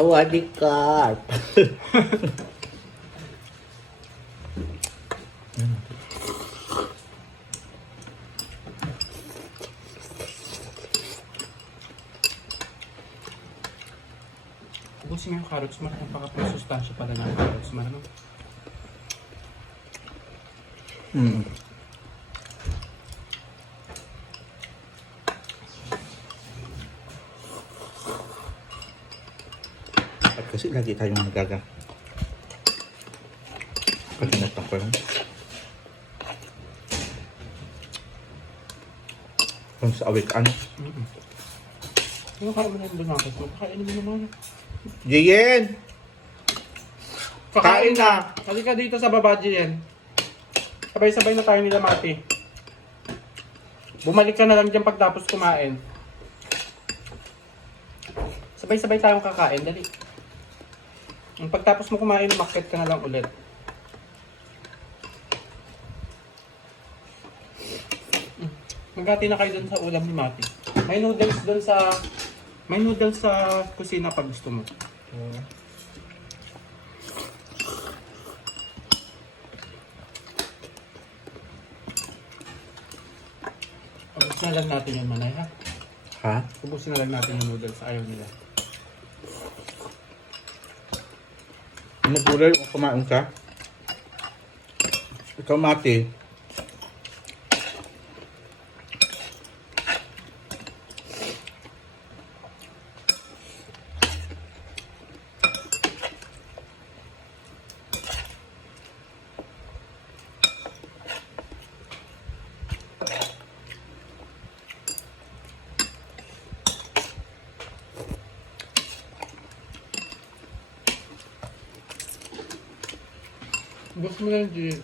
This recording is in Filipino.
Sawadee-krap. Ubusin nga yung carrots, maraming pakapang sustansya pala ng carrots, maraming. At kasi lagi tayong nagaga. Pagkakataon ko lang. Kung sa awikan. Ano kaya mo na yung lumakas mo? Kainin mo naman. Jiyen! Kain na! Halika dito sa baba, Jiyen. Sabay-sabay na tayo nila, Mati. Bumalik ka na lang dyan pagtapos kumain. Sabay-sabay tayong kakain, dali. Yung pagtapos mo kumain, umakyat ka na lang ulit. Magati na kayo dun sa ulam ni Mati. May noodles dun sa... May noodles sa kusina pag gusto mo. Ubusin na lang natin yung manay, ha? Ha? Ubusin na lang natin yung noodles. Ayaw nila. Nagulay o kumain ka? Ikaw, Mati. Ubus mo na yung